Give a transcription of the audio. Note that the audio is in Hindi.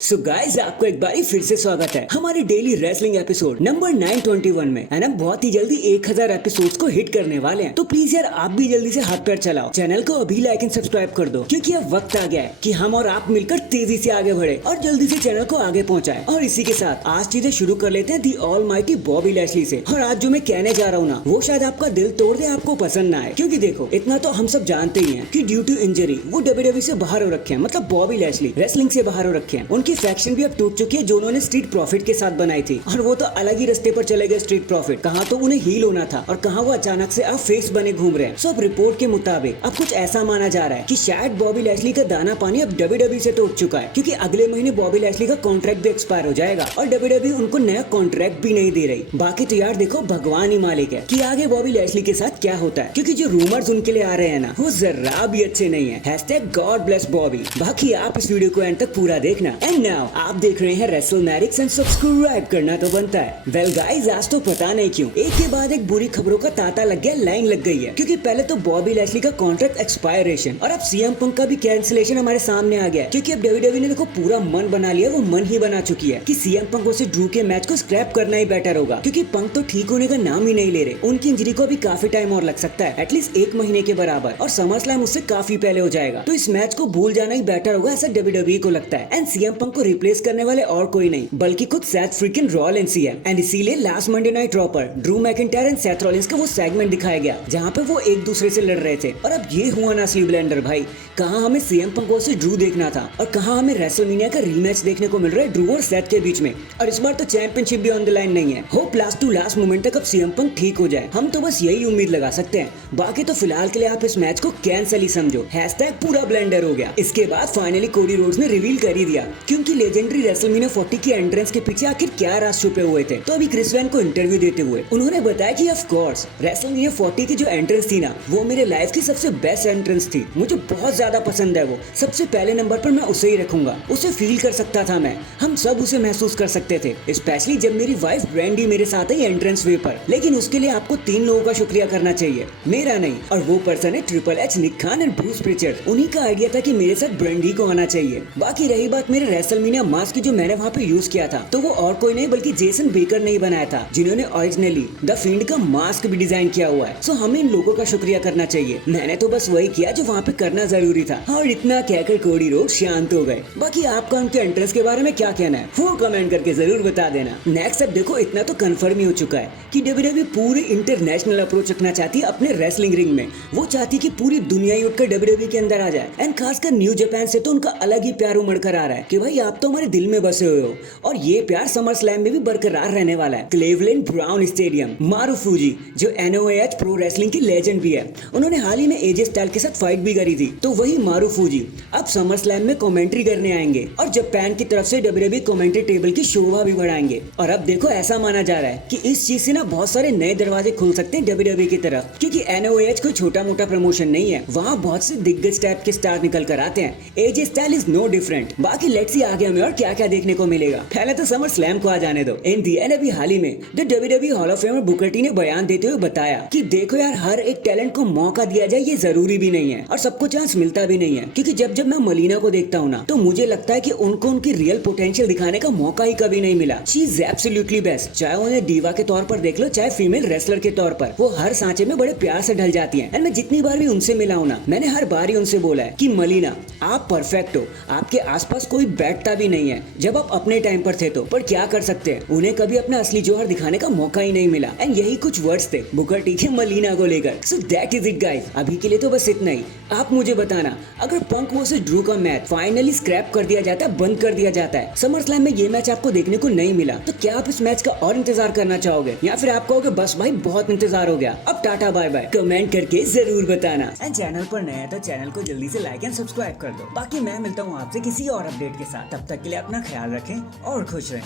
सो गाइस आपको एक बारी फिर से स्वागत है हमारे डेली रेसलिंग एपिसोड नंबर 921 में एंड हम बहुत ही जल्दी 1000 एपिसोड्स को हिट करने वाले हैं। तो प्लीज यार आप भी जल्दी से हाथ पैर चलाओ, चैनल को अभी लाइक एंड सब्सक्राइब कर दो क्योंकि अब वक्त आ गया है कि हम और आप मिलकर तेजी से आगे बढ़े और जल्दी से चैनल को आगे पहुंचाए। और इसी के साथ आज चीजें शुरू कर लेते हैं दी ऑलमाइटी बॉबी लैशली से। और आज जो मैं कहने जा रहा हूँ ना वो शायद आपका दिल तोड़ दे, आपको पसंद ना आए, क्योंकि देखो इतना तो हम सब जानते ही हैं कि ड्यू टू इंजरी वो WWE से बाहर हो रखे हैं, मतलब बॉबी लैशली रेसलिंग से बाहर हो रखे हैं। उनकी फैक्शन भी अब टूट चुकी है जो उन्होंने स्ट्रीट प्रॉफिट के साथ बनाई थी, और वो तो अलग ही रास्ते पर चले गए। स्ट्रीट प्रॉफिट कहाँ तो उन्हें हील होना था और कहाँ वो अचानक से अब फेस बने घूम रहे हैं। सो अब रिपोर्ट के मुताबिक अब कुछ ऐसा माना जा रहा है कि शायद बॉबी लैशली का दाना पानी अब WWE से टूट चुका है, क्योंकि अगले महीने बॉबी लैशली का कॉन्ट्रैक्ट भी एक्सपायर हो जाएगा और WWE उनको नया कॉन्ट्रैक्ट भी नहीं दे रही। बाकी तो यार देखो भगवान ही मालिक है कि आगे बॉबी लैशली के साथ क्या होता है, क्योंकि जो रूमर्स उनके लिए आ रहे हैं ना वो जरा भी अच्छे नहीं है। Hashtag God bless Bobby. बाकी आप इस वीडियो को एंड तक पूरा देखना। एंड नाउ आप देख रहे हैं रेसलमैनिक्स एंड सब्सक्राइब करना तो बनता है। वेल गाइस आज तो पता नहीं क्यों एक के बाद एक बुरी खबरों का तांता लग गया, लाइन लग गई है। क्योंकि पहले तो बॉबी लैशली का कॉन्ट्रैक्ट एक्सपायरेशन और अब सीएम पंक का भी कैंसिलेशन हमारे सामने आ गया है, क्योंकि अब WWE ने देखो पूरा मन बना लिया, वो मन ही बना चुकी है कि सीएम पंक वर्सेस ड्रू के मैच को स्क्रैप करना ही बेटर होगा, क्योंकि पंक तो ठीक होने का नाम ही नहीं ले रहे। उनकी इंजरी को भी काफी टाइम और लग सकता है, एटलीस्ट 1 महीने के बराबर, और समर स्लैम उससे काफी पहले हो जाएगा। तो इस मैच को भूल जाना ही बेटर होगा ऐसा WWE को लगता है। एंड सीएम पंक को रिप्लेस करने वाले और कोई नहीं बल्कि खुद सेथ फ्रीकिन रॉलिंस ही है। एंड इसीलिए लास्ट मंडे नाइट रॉ पर Drew McIntyre and Seth Rollins का वो सेगमेंट दिखाया गया जहां पे वो एक दूसरे से लड़ रहे थे। और अब ये हुआ ना असली ब्लेंडर भाई, कहां हमें सीएम पंक वर्सेस ड्रू देखना था और कहां हमें रेसलमेनिया का रीमैच देखने को मिल रहा है ड्रू और सेथ के बीच में। और इस बार तो चैंपियनशिप भी ऑन द लाइन नहीं है। Hope last to last moment तक अब सीएम पंक ठीक हो जाए, हम तो बस यही उम्मीद लगा सकते हैं। बाकी तो फिलहाल के लिए आप इस मैच को कैंसिल ही समझो। हैशटैग पूरा ब्लेंडर हो गया। इसके बाद फाइनली कोडी रोड्स ने रिवील कर ही दिया, क्योंकि लेजेंडरी रेसलमेनिया 40 की एंट्रेंस के पीछे आखिर क्या राज छुपे हुए थे। तो अभी क्रिस वैन को इंटरव्यू देते हुए उन्होंने बताया कि ऑफ कोर्स रेसलमेनिया 40 की जो एंट्रेंस थी ना वो मेरे लाइफ की सबसे बेस्ट एंट्रेंस थी, मुझे बहुत ज्यादा पसंद है। वो सबसे पहले नंबर पर मैं उसे ही रखूंगा, उसे फील कर सकता था मैं, हम सब उसे महसूस कर सकते थे, स्पेशली जब मेरी वाइफ ब्रेंडी मेरे साथ आई एंट्रेंस वे पर। लेकिन उसके लिए आपको 3 लोगों का शुक्रिया करना चाहिए, मेरा नहीं। और वो पर्सन है triple H, Nick Khan and Bruce Prichard. उन्हीं का आइडिया था कि मेरे साथ ब्रेंडी को आना चाहिए। बाकी रही बात मेरे रेसलमेनिया मास्क की जो मैंने वहाँ पे यूज किया था, तो वो और कोई नहीं बल्कि जेसन बेकर ने ही बनाया था, जिन्होंने ओरिजिनली द फिंड का मास्क भी डिजाइन किया हुआ है। सो हमें इन लोगों का शुक्रिया करना चाहिए। मैंने तो बस वही किया जो वहाँ पे करना जरूरी था। और इतना कहकर कोडी रोड शांत हो गए। बाकी आपका उनके एंट्रेंस के बारे में क्या कहना है वो कमेंट करके जरूर बता देना। नेक्स्ट अब देखो इतना तो कंफर्म ही हो चुका है कि WWE पूरे इंटरनेशनल अप्रोच रखना चाहती है अपने रेसलिंग रिंग में। वो चाहती कि पूरी दुनिया ही उठकर WWE के अंदर आ जाए। एंड खासकर न्यू जापान से तो उनका अलग ही प्यार उमड़ कर आ रहा है कि भाई आप तो हमारे दिल में बसे हुए हो, और ये प्यार समर स्लैम में भी बरकरार रहने वाला है। क्लेवलैंड ब्राउन स्टेडियम, मारुफूजी जो NOAH प्रो रेसलिंग की लेजेंड भी है, उन्होंने हाल ही में AJ स्टाइल के साथ फाइट भी करी थी। तो वही मारुफूजी अब समर स्लैम में कमेंट्री करने आएंगे और जापान की तरफ से WWE कमेंट्री टेबल की शोभा भी बढ़ाएंगे। और अब देखो ऐसा माना जा रहा है कि इस चीज से ना बहुत सारे नए दरवाजे खुल सकते हैं WWE की तरफ, क्योंकि NOAH कोई छोटा मोटा प्रमोशन नहीं है, वहाँ बहुत से दिग्गज टाइप के स्टार निकल कर आते हैं। AJ style is no different. बाकी लेट्स सी आगे हमें और क्या क्या देखने को मिलेगा। पहले तो समर स्लैम को आ जाने दो। इन दी एंड अभी हाल ही में जो WWE hall of famer Booker T ने बयान देते हुए बताया कि देखो यार हर एक टैलेंट को मौका दिया जाए ये जरूरी भी नहीं है और सबको चांस मिलता भी नहीं है, क्योंकि जब जब मैं मलीना को देखता हूँ ना तो मुझे लगता है कि उनको उनकी रियल पोटेंशियल दिखाने का मौका ही कभी नहीं मिला। शी इज एब्सोल्युटली बेस्ट, चाहे उन्हें डीवा के तौर पर देख लो चाहे फीमेल रेसलर के तौर पर, वो हर सांचे में बड़े प्यार से ढल जाती है। एंड मैं जितनी बार भी उनसे मिला हूँ ना मैंने हर बार ही उनसे बोला है कि मलीना आप परफेक्ट हो, आपके आसपास कोई बैठता भी नहीं है जब आप अपने टाइम पर थे तो, पर क्या कर सकते हैं उन्हें कभी अपना असली जोहर दिखाने का मौका ही नहीं मिला। एंड यही कुछ वर्ड्स थे बुकर टी के मलीना को लेकर। So that is it guys, अभी के लिए तो बस इतना ही। आप मुझे बताना अगर पंक वर्सेस ड्रू का मैच फाइनली स्क्रैप कर दिया जाता है, बंद कर दिया जाता है, समर स्लैम में ये मैच आपको देखने को नहीं मिला, तो क्या आप इस मैच का और इंतजार करना चाहोगे या फिर आप कहोगे बस भाई बहुत इंतजार हो गया, अब टाटा बाय बाय? कमेंट करके जरूर बताना। एंड चैनल पर नया है तो चैनल को जल्दी से लाइक एंड सब्सक्राइब कर दो। बाकी मैं मिलता हूँ आपसे किसी और अपडेट के साथ, तब तक के लिए अपना ख्याल रखें और खुश रहें।